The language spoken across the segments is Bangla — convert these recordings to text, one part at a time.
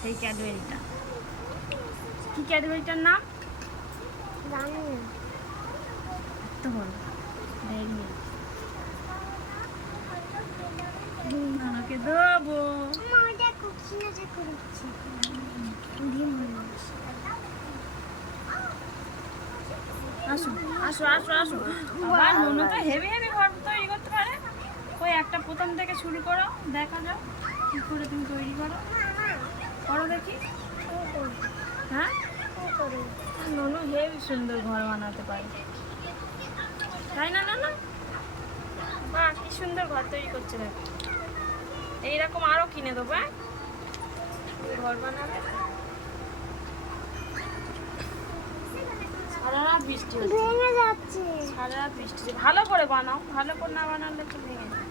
সেই ক্যাডবেরিটা। কি ক্যাডবেরিটার নাম? জানি তো বলো দেবো। আসো আসো আসো আসো। আবার নুনু তো হেভি হেভি ঘর তৈরি করতে পারে। ওই একটা প্রথম থেকে শুরু করো দেখা যাও কি করে তুমি তৈরি করো। করো দেখি। হ্যাঁ? নুনু হেভি সুন্দর ঘর বানাতে পারে। তাই না কি সুন্দর ঘর তৈরি করছে দেখো। এইরকম আরও কিনে দেবো হ্যাঁ? ঘর বানাবে সারা রাত বৃষ্টি হচ্ছে। ভেঙে যাচ্ছে। সারা রাত বৃষ্টি ভালো করে বানাও ভালো করে না বানালে তো ভেঙে যাবে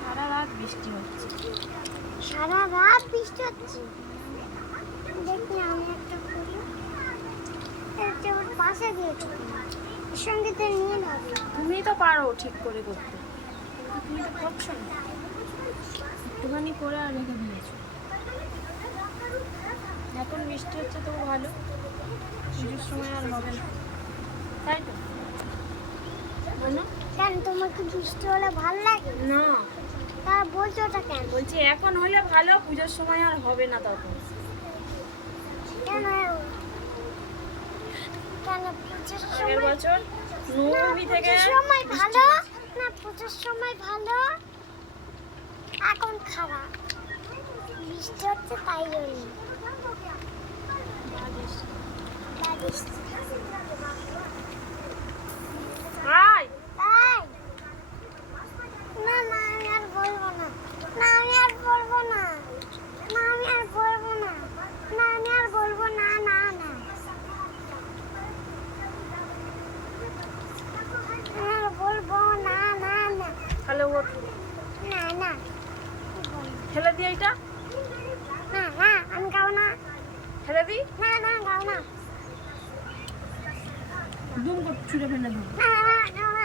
সারা রাত বৃষ্টি হচ্ছে। সারা রাত বৃষ্টি হচ্ছে। দেখি আমি একটা করি। এটা ওর পাশে দিয়ে। এর সঙ্গে তো নিয়ে নেবে তুমি তো পারো ঠিক করে করতে। তুমি তো করছ না একটুখানি করে আর রেখে দিয়েছ। এখন বৃষ্টি হচ্ছে তো ভালো। পুজোর সময় আর হবে না। তাই তো? বলো কেন তোমাকে বৃষ্টি হলে ভালো লাগে? না। তা বলছো ওটা কেন? বলছি এখন হলে ভালো পুজোর সময় আর হবে না তখন। কেন কেন পুজোর সময় বছর নবমী থেকে সময় ভালো? না পুজোর সময় ভালো? এখন খারাপ। বৃষ্টি হচ্ছে তাই জন্য বারিশ। হাই তাই না না আমি আর বলব না না আমি আর বলব না না আমি আর বলব না না আমি আর বলব না না না আমি আর বলব না না না হ্যালো ওঠ না না ফেলে দিই এইটা। না না আমি গাও না। ফেলে দিই না না গাও না। দুম করে ছুঁড়ে ফেলে দিই না না না